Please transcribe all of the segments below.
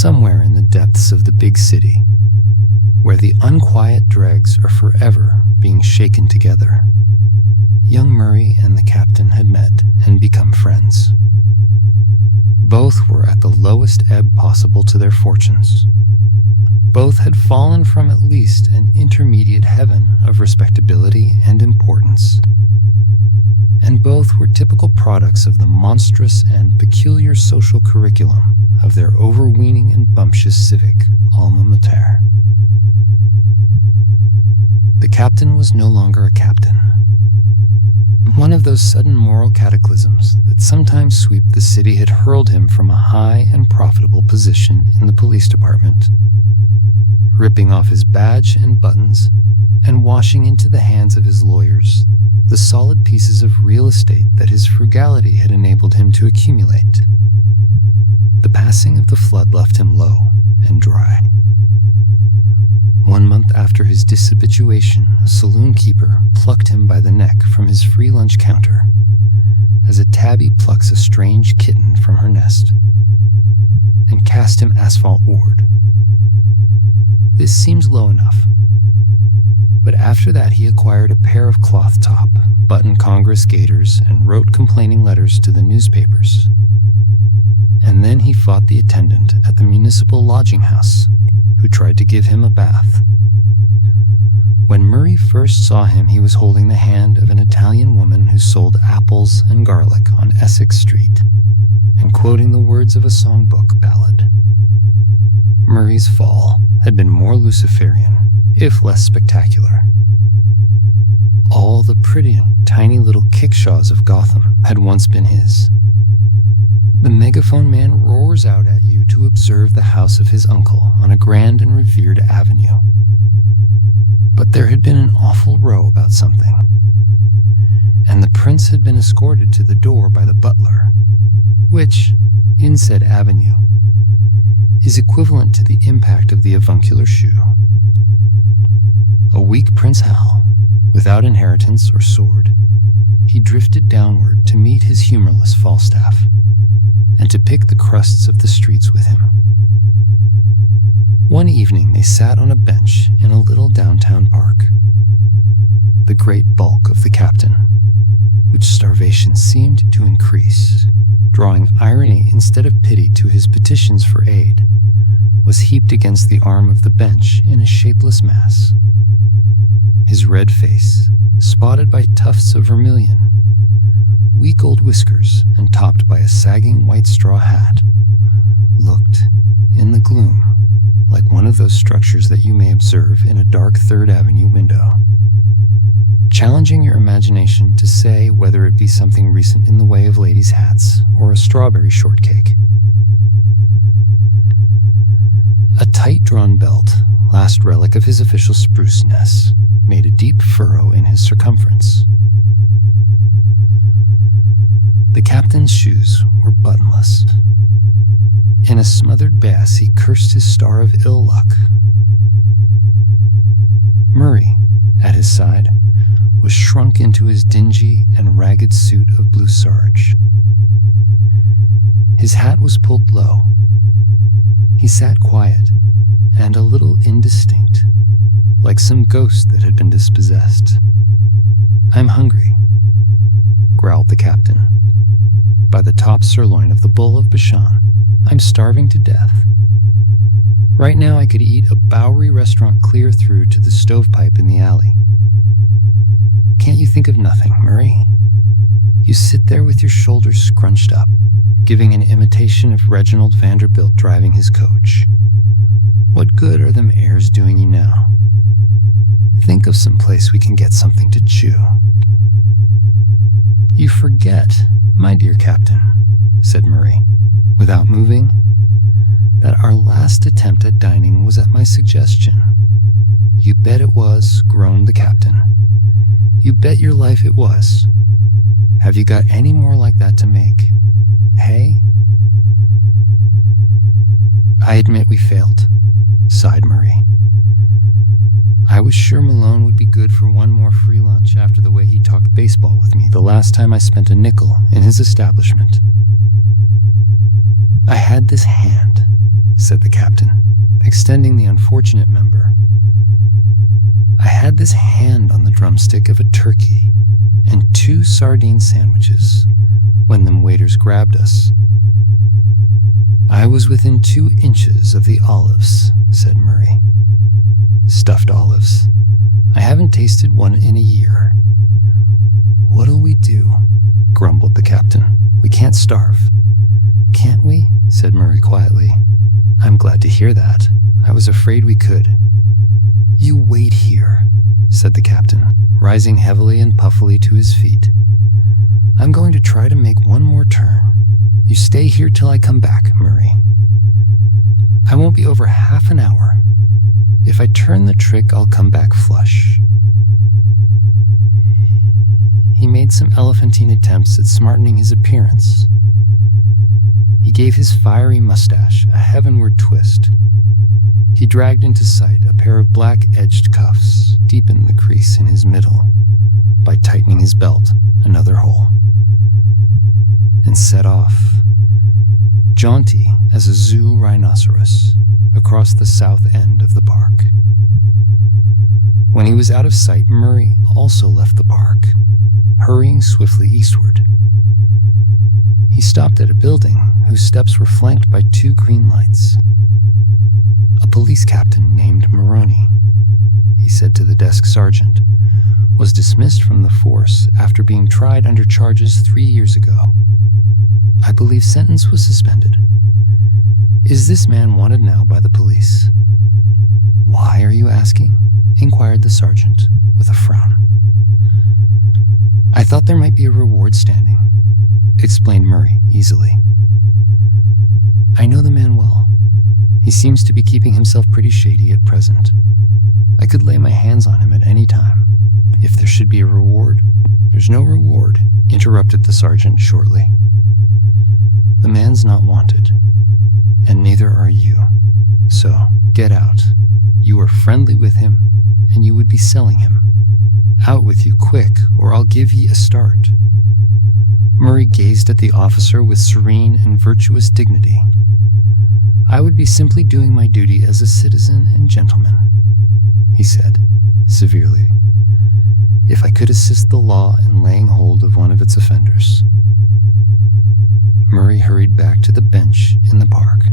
Somewhere in the depths of the big city, where the unquiet dregs are forever being shaken together, young Murray and the captain had met and become friends. Both were at the lowest ebb possible to their fortunes. Both had fallen from at least an intermediate heaven of respectability and importance. And both were typical products of the monstrous and peculiar social curriculum of their overweening and bumptious civic alma mater. The captain was no longer a captain. One of those sudden moral cataclysms that sometimes sweep the city had hurled him from a high and profitable position in the police department, ripping off his badge and buttons and washing into the hands of his lawyers the solid pieces of real estate that his frugality had enabled him to accumulate. The passing of the flood left him low and dry. 1 month after his dishabituation, a saloon keeper plucked him by the neck from his free lunch counter, as a tabby plucks a strange kitten from her nest, and cast him asphalt-ward. This seems low enough, but after that he acquired a pair of cloth-top, button Congress gaiters, and wrote complaining letters to the newspapers. And then he fought the attendant at the municipal lodging house, who tried to give him a bath. When Murray first saw him, he was holding the hand of an Italian woman who sold apples and garlic on Essex Street, and quoting the words of a songbook ballad. Murray's fall had been more Luciferian, if less spectacular. All the pretty and tiny little kickshaws of Gotham had once been his. The megaphone man roars out at you to observe the house of his uncle on a grand and revered avenue. But there had been an awful row about something, and the prince had been escorted to the door by the butler, which, in said avenue, is equivalent to the impact of the avuncular shoe. A weak Prince Hal, without inheritance or sword, he drifted downward to meet his humorless Falstaff, and to pick the crusts of the streets with him. One evening they sat on a bench in a little downtown park. The great bulk of the captain, which starvation seemed to increase, drawing irony instead of pity to his petitions for aid, was heaped against the arm of the bench in a shapeless mass. His red face, spotted by tufts of vermilion, weak old whiskers, and topped by a sagging white straw hat, looked, in the gloom, like one of those structures that you may observe in a dark Third Avenue window, challenging your imagination to say whether it be something recent in the way of ladies' hats or a strawberry shortcake. A tight-drawn belt, last relic of his official spruceness, made a deep furrow in his circumference. The captain's shoes were buttonless. In a smothered bass, he cursed his star of ill luck. Murray, at his side, was shrunk into his dingy and ragged suit of blue sarge. His hat was pulled low. He sat quiet and a little indistinct, like some ghost that had been dispossessed. "I'm hungry," growled the captain. "By the top sirloin of the bull of Bashan, I'm starving to death. Right now I could eat a Bowery restaurant clear through to the stovepipe in the alley. Can't you think of nothing, Murray? You sit there with your shoulders scrunched up, giving an imitation of Reginald Vanderbilt driving his coach. What good are them airs doing you now? Think of some place we can get something to chew." "You forget, my dear captain," said Murray, without moving, "that our last attempt at dining was at my suggestion." "You bet it was," groaned the captain. "You bet your life it was. Have you got any more like that to make? Hey?" "I admit we failed," sighed Murray. "I was sure Malone would be good for one more free lunch after the way he talked baseball with me the last time I spent a nickel in his establishment. I had this hand, said the captain, extending the unfortunate member. I had this hand on the drumstick of a turkey and 2 sardine sandwiches when them waiters grabbed us. I was within 2 inches of the olives, said Murray. Stuffed olives. I haven't tasted one in a year. What'll we do? Grumbled the captain. We can't starve. Can't we? Said Murray quietly. I'm glad to hear that. I was afraid we could. You wait here, said the captain, rising heavily and puffily to his feet. I'm going to try to make one more turn. You stay here till I come back, Murray. I won't be over half an hour. If I turn the trick, I'll come back flush. He made some elephantine attempts at smartening his appearance. He gave his fiery mustache a heavenward twist. He dragged into sight a pair of black-edged cuffs, deepened the crease in his middle by tightening his belt another hole, and set off, jaunty as a zoo rhinoceros, across the south end of the park. When he was out of sight, Murray also left the park, hurrying swiftly eastward. He stopped at a building whose steps were flanked by 2 green lights. A police captain named Maroney, he said to the desk sergeant, was dismissed from the force after being tried under charges 3 years ago. I believe sentence was suspended. Is this man wanted now by the police? Why are you asking? Inquired the sergeant with a frown. I thought there might be a reward standing, explained Murray easily. I know the man well. He seems to be keeping himself pretty shady at present. I could lay my hands on him at any time. If there should be a reward. There's no reward, interrupted the sergeant shortly. The man's not wanted, and neither are you. So, get out. You are friendly with him, and you would be selling him. Out with you quick, or I'll give ye a start. Murray gazed at the officer with serene and virtuous dignity. I would be simply doing my duty as a citizen and gentleman, he said, severely, if I could assist the law in laying hold of one of its offenders. Murray hurried back to the bench in the park.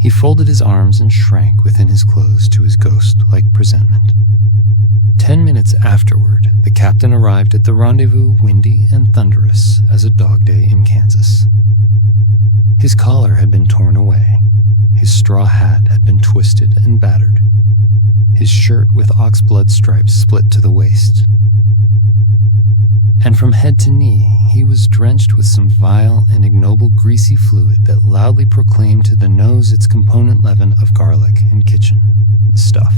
He folded his arms and shrank within his clothes to his ghost-like presentment. 10 minutes afterward, the captain arrived at the rendezvous windy and thunderous as a dog day in Kansas. His collar had been torn away. His straw hat had been twisted and battered. His shirt with oxblood stripes split to the waist. And from head to knee, he was drenched with some vile and ignoble greasy fluid that loudly proclaimed to the nose its component leaven of garlic and kitchen stuff.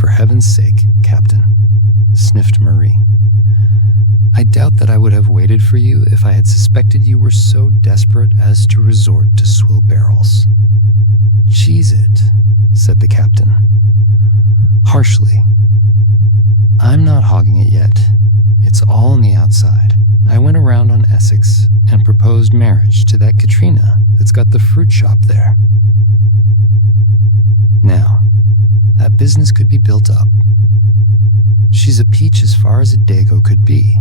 For heaven's sake, Captain, sniffed Marie. I doubt that I would have waited for you if I had suspected you were so desperate as to resort to swill barrels. Cheese it, said the captain, harshly. I'm not hogging it yet. It's all on the outside. I went around on Essex and proposed marriage to that Katrina that's got the fruit shop there. Now, that business could be built up. She's a peach as far as a dago could be.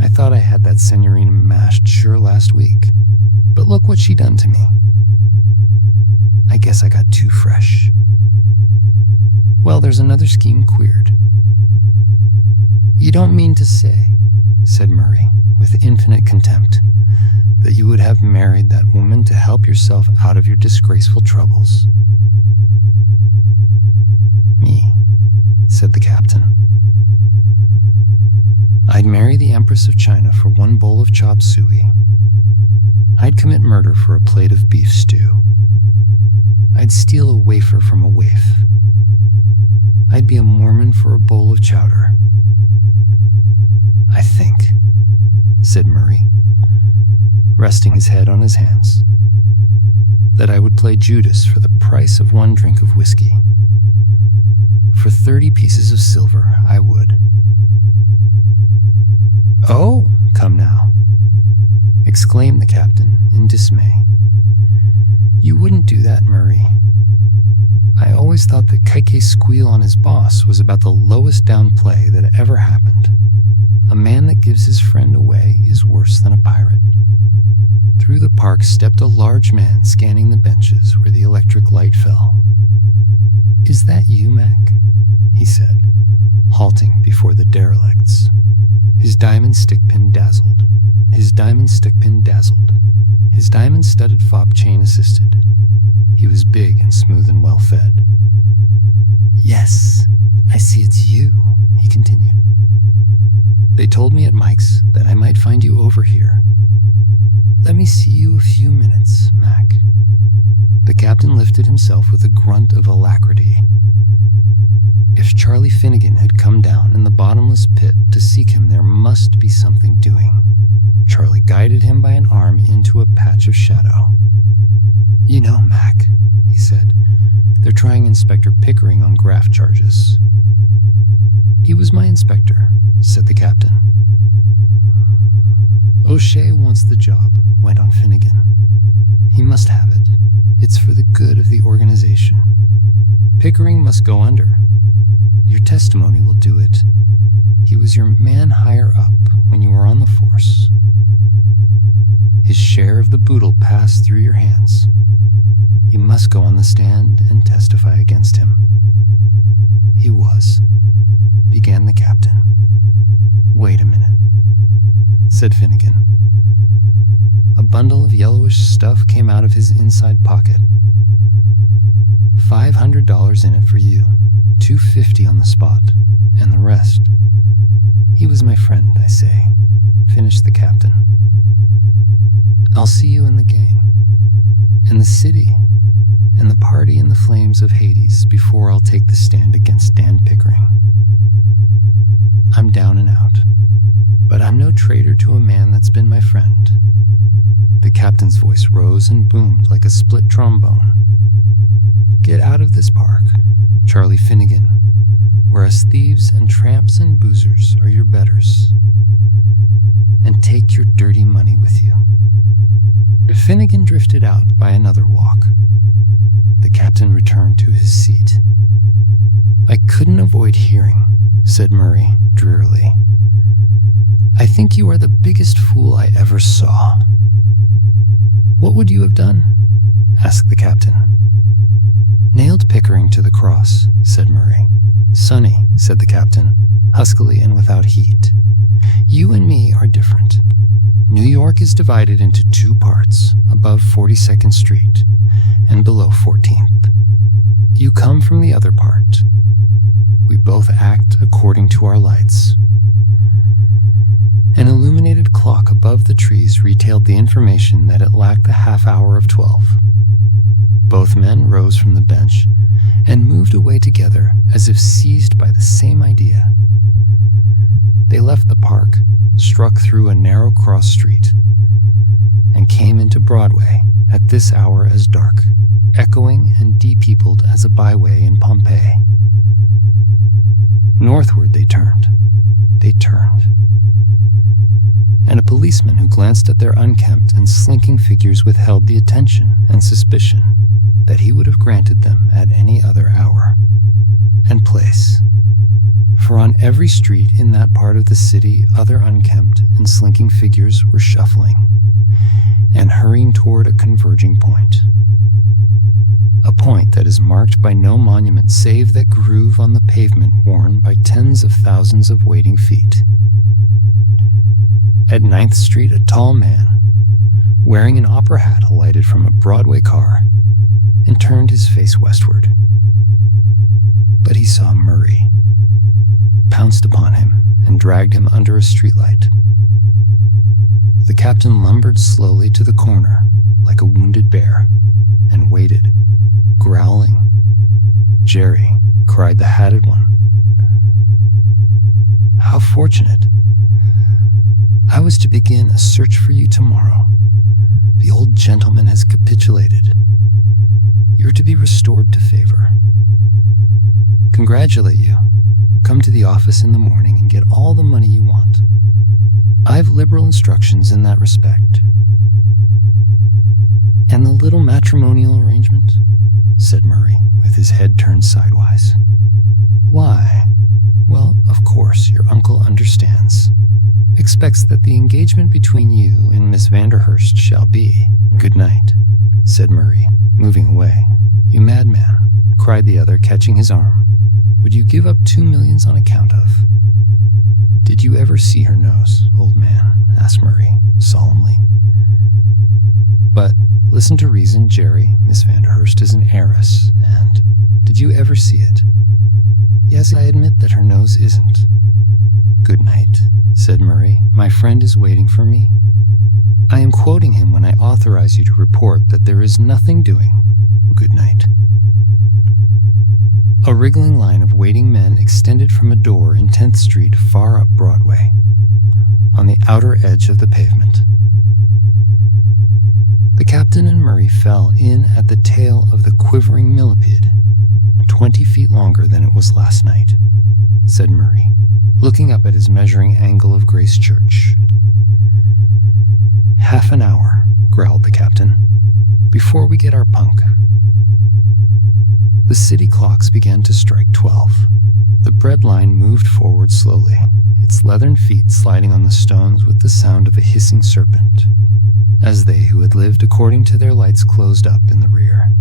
I thought I had that senorina mashed sure last week, but look what she done to me. I guess I got too fresh. Well, there's another scheme queered. You don't mean to say, said Murray, with infinite contempt, that you would have married that woman to help yourself out of your disgraceful troubles. Me, said the captain. I'd marry the Empress of China for one bowl of chop suey. I'd commit murder for a plate of beef stew. I'd steal a wafer from a waif. I'd be a Mormon for a bowl of chowder. I think, said Murray, resting his head on his hands, that I would play Judas for the price of one drink of whiskey. For 30 pieces of silver, I would. Oh, come now, exclaimed the captain in dismay. You wouldn't do that, Murray. I always thought that Kaike's squeal on his boss was about the lowest down play that ever happened. A man that gives his friend away is worse than a pirate. Through the park stepped a large man scanning the benches where the electric light fell. "Is that you, Mac?" he said, halting before the derelicts. His diamond stickpin dazzled. His diamond-studded fob chain assisted. He was big and smooth and well-fed. "Yes, I see it's you," he continued. "They told me at Mike's that I might find you over here. Let me see you a few minutes, Mac." The captain lifted himself with a grunt of alacrity. If Charlie Finnegan had come down in the bottomless pit to seek him, there must be something doing. Charlie guided him by an arm into a patch of shadow. "You know, Mac," he said, "they're trying Inspector Pickering on graft charges." "He was my inspector," said the captain. "O'Shea wants the job," went on Finnegan. "He must have it. It's for the good of the organization. Pickering must go under. Your testimony will do it. He was your man higher up when you were on the force. His share of the boodle passed through your hands. You must go on the stand and testify against him." "He was," began the captain. "Wait a minute," said Finnegan. A bundle of yellowish stuff came out of his inside pocket. $500 in it for you, $250 on the spot, and the rest. "He was my friend, I say," finished the captain. "I'll see you in the gang, and the city, and the party in the flames of Hades before I'll take the stand against Dan Pickering. I'm down and out, but I'm no traitor to a man that's been my friend." The captain's voice rose and boomed like a split trombone. "Get out of this park, Charlie Finnegan, where us thieves and tramps and boozers are your betters, and take your dirty money with you." Finnegan drifted out by another walk. The captain returned to his seat. "I couldn't avoid hearing," said Murray drearily. "I think you are the biggest fool I ever saw." "What would you have done?" asked the captain. "Nailed Pickering to the cross," said Murray. "Sonny," said the captain, huskily and without heat, "you and me are different. New York is divided into two parts, above 42nd Street and below 14th. You come from the other part. We both act according to our lights." An illuminated clock above the trees retailed the information that it lacked a half hour of 12. Both men rose from the bench and moved away together as if seized by the same idea. They left the park, struck through a narrow cross street, and came into Broadway at this hour as dark, echoing and depeopled as a byway in Pompeii. Northward they turned, and a policeman who glanced at their unkempt and slinking figures withheld the attention and suspicion that he would have granted them at any other hour and place. For on every street in that part of the city other unkempt and slinking figures were shuffling and hurrying toward a converging point. A point that is marked by no monument save that groove on the pavement worn by tens of thousands of waiting feet. At 9th Street, a tall man, wearing an opera hat, alighted from a Broadway car and turned his face westward. But he saw Murray, pounced upon him, and dragged him under a streetlight. The captain lumbered slowly to the corner like a wounded bear and waited, growling. "Jerry," cried the hatted one. "How fortunate. I was to begin a search for you tomorrow. The old gentleman has capitulated. You're to be restored to favor. Congratulate you. Come to the office in the morning and get all the money you want. I've liberal instructions in that respect. And And the little matrimonial arrangement? Said Murray, with his head turned sidewise. Why? Well, of course, your uncle understands. Expects that the engagement between you and Miss Vanderhurst shall be. Good night, said Murray, moving away. You madman, cried the other, catching his arm. Would you give up 2 millions on account of? Did you ever see her nose, old man? Asked Murray, solemnly. But listen to reason, Jerry. Miss Vanderhurst is an heiress, and did you ever see it? Yes, I admit that her nose isn't. Good night, said Murray. My friend is waiting for me. I am quoting him when I authorize you to report that there is nothing doing. Good night. A wriggling line of waiting men extended from a door in 10th Street far up Broadway, on the outer edge of the pavement. The captain and Murray fell in at the tail of the quivering millipede, 20 feet longer than it was last night, said Murray, looking up at his measuring angle of Grace Church. Half an hour, growled the captain, before we get our punk. The city clocks began to strike 12. The bread line moved forward slowly, its leathern feet sliding on the stones with the sound of a hissing serpent, as they who had lived according to their lights closed up in the rear.